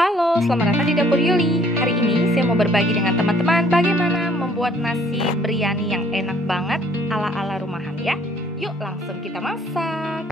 Halo, selamat datang di Dapur Yuli. Hari ini saya mau berbagi dengan teman-teman bagaimana membuat nasi biryani yang enak banget ala-ala rumahan ya. Yuk langsung kita masak.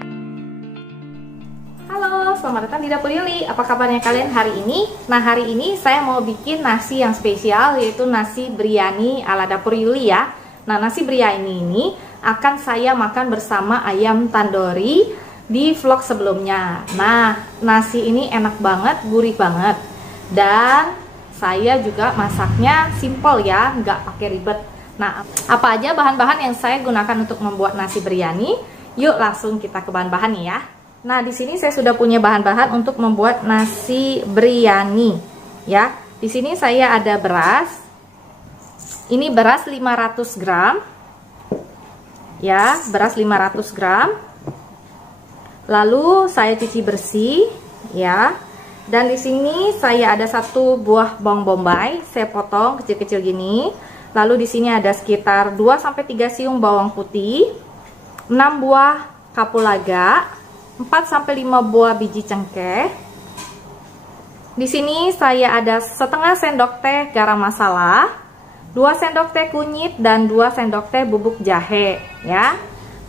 Halo, selamat datang di Dapur Yuli. Apa kabarnya kalian hari ini? Nah, hari ini saya mau bikin nasi yang spesial, yaitu nasi biryani ala Dapur Yuli ya. Nah, nasi biryani ini akan saya makan bersama ayam tandoori di vlog sebelumnya. Nah, nasi ini enak banget, gurih banget, dan saya juga masaknya simple ya, nggak pakai ribet. Nah, apa aja bahan-bahan yang saya gunakan untuk membuat nasi biryani? Yuk langsung kita ke bahan-bahannya ya. Nah, di sini saya sudah punya bahan-bahan untuk membuat nasi biryani ya. Di sini saya ada beras. Ini beras 500 gram ya, beras 500 gram. Lalu saya cuci bersih ya. Dan di sini saya ada 1 buah bawang bombay, saya potong kecil-kecil gini. Lalu di sini ada sekitar 2 sampai 3 siung bawang putih, 6 buah kapulaga, 4 sampai 5 buah biji cengkeh. Di sini saya ada setengah sendok teh garam masala, 2 sendok teh kunyit dan 2 sendok teh bubuk jahe ya.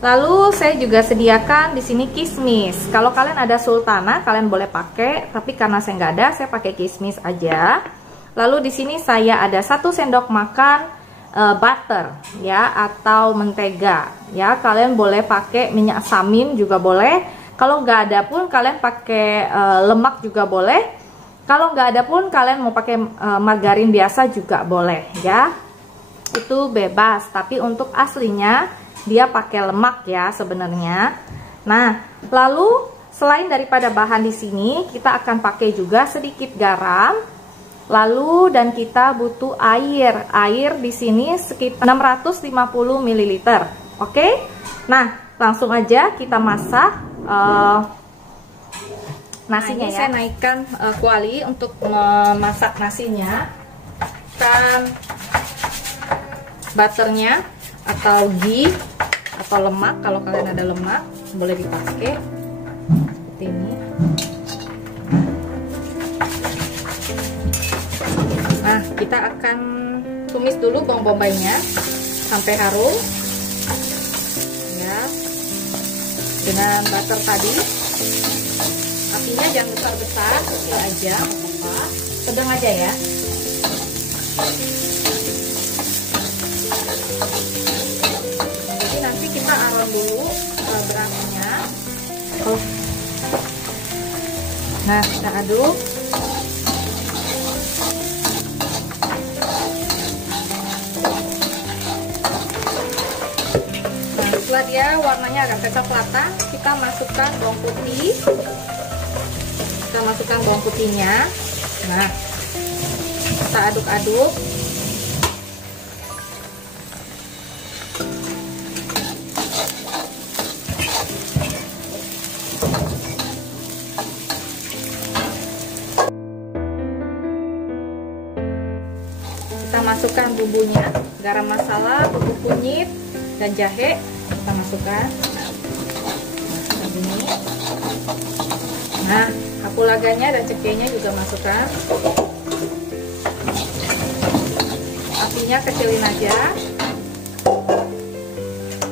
Lalu saya juga sediakan di sini kismis. Kalau kalian ada sultana, kalian boleh pakai, tapi karena saya nggak ada, saya pakai kismis aja. Lalu di sini saya ada 1 sendok makan butter ya, atau mentega ya. Kalian boleh pakai minyak samin juga boleh. Kalau nggak ada pun kalian pakai lemak juga boleh. Kalau nggak ada pun kalian mau pakai margarin biasa juga boleh ya. Itu bebas. Tapi untuk aslinya dia pakai lemak ya sebenarnya. Nah, lalu selain daripada bahan di sini, kita akan pakai juga sedikit garam. Lalu dan kita butuh air. Air di sini sekitar 650 ml. Oke? Nah, langsung aja kita masak nasinya ya. Saya naikkan kuali untuk memasak nasinya. Kan butternya atau ghee atau lemak, kalau kalian ada lemak boleh dipakai seperti ini. Nah, kita akan tumis dulu bawang bombaynya sampai harum ya, dengan butter tadi. Apinya jangan besar-besar, kecil aja, apa-apa, sedang aja ya. Nanti kita aron dulu berasnya. Nah, kita aduk. Nah, setelah dia warnanya agak kecoklatan, kita masukkan bawang putih. Kita masukkan bawang putihnya. Nah, kita aduk-aduk. Kita masukkan bumbunya, garam masala, bubuk kunyit, dan jahe. Kita masukkan. Nah, kapulaganya dan cengkehnya juga masukkan. Apinya kecilin aja.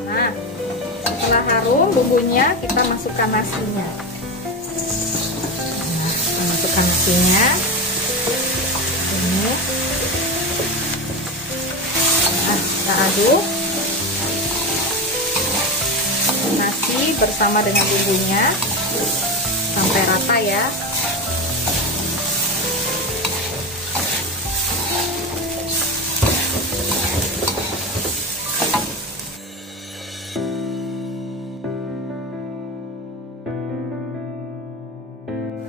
Nah, setelah harum bumbunya, kita masukkan nasinya. Nah, kita masukkan nasinya. Ini. Kita aduk nasi bersama dengan bumbunya sampai rata ya.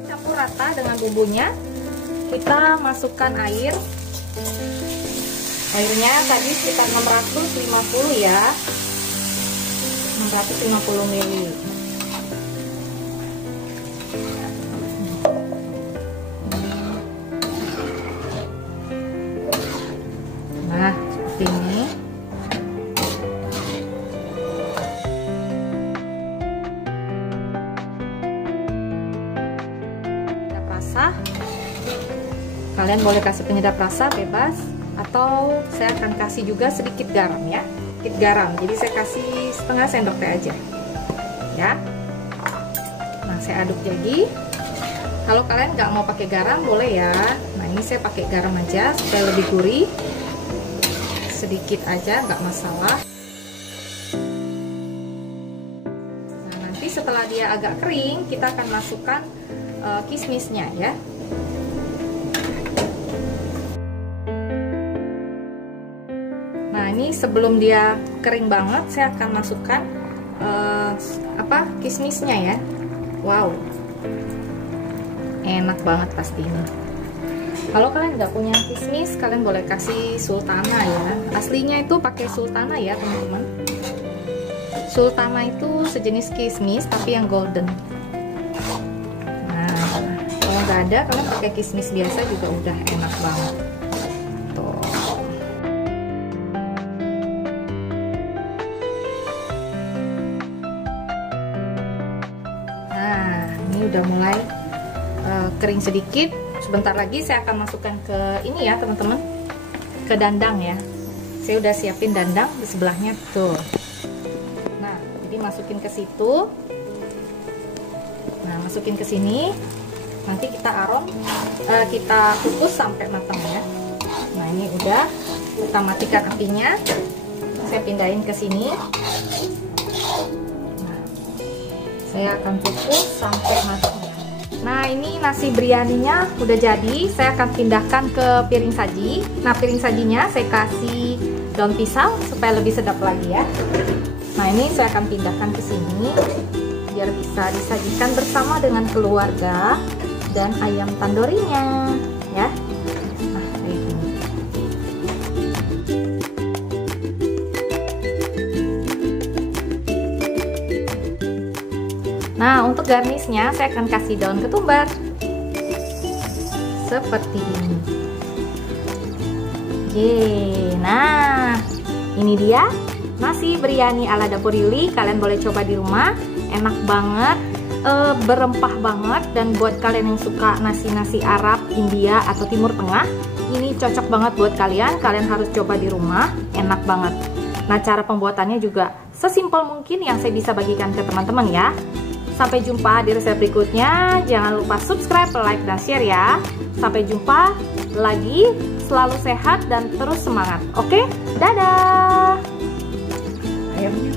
Campur rata dengan bumbunya. Kita masukkan air. Airnya tadi sekitar 650 ya, 650 ml. Nah, seperti ini. Kita basah. Kalian boleh kasih penyedap rasa bebas, atau saya akan kasih juga sedikit garam ya, sedikit garam. Jadi saya kasih setengah sendok teh aja ya. Nah, saya aduk lagi. Kalau kalian nggak mau pakai garam boleh ya. Nah, ini saya pakai garam aja supaya lebih gurih. Sedikit aja, nggak masalah. Nah, nanti setelah dia agak kering, kita akan masukkan kismisnya ya. Nah, ini sebelum dia kering banget, saya akan masukkan kismisnya ya. Wow, enak banget pasti ini. Kalau kalian nggak punya kismis, kalian boleh kasih sultana ya. Aslinya itu pakai sultana ya teman-teman. Sultana itu sejenis kismis tapi yang golden. Nah, kalau nggak ada, kalian pakai kismis biasa juga udah enak banget. Tuh. Nah, ini udah mulai kering sedikit. Sebentar lagi saya akan masukkan ke ini ya teman-teman, ke dandang ya. Saya udah siapin dandang di sebelahnya tuh. Nah, jadi masukin ke situ. Nah, masukin ke sini. Nanti kita kita kukus sampai matang ya. Nah, ini udah, kita matikan apinya. Saya pindahin ke sini. Nah, saya akan kukus sampai matang. Nah, ini nasi biryaninya udah jadi. Saya akan pindahkan ke piring saji. Nah, piring sajinya saya kasih daun pisang supaya lebih sedap lagi ya. Nah, ini saya akan pindahkan ke sini biar bisa disajikan bersama dengan keluarga dan ayam tandorinya ya. Nah, kayak gini. Nah, untuk garnisnya saya akan kasih daun ketumbar seperti ini. Yeay. Nah, ini dia nasi biryani ala Dapur Yuli. Kalian boleh coba di rumah, enak banget, berempah banget. Dan buat kalian yang suka nasi-nasi Arab, India atau Timur Tengah, ini cocok banget buat kalian. Kalian harus coba di rumah, enak banget. Nah, cara pembuatannya juga sesimpel mungkin yang saya bisa bagikan ke teman-teman ya. Sampai jumpa di resep berikutnya. Jangan lupa subscribe, like, dan share ya. Sampai jumpa lagi. Selalu sehat dan terus semangat. Oke? Dadah! Ayamnya.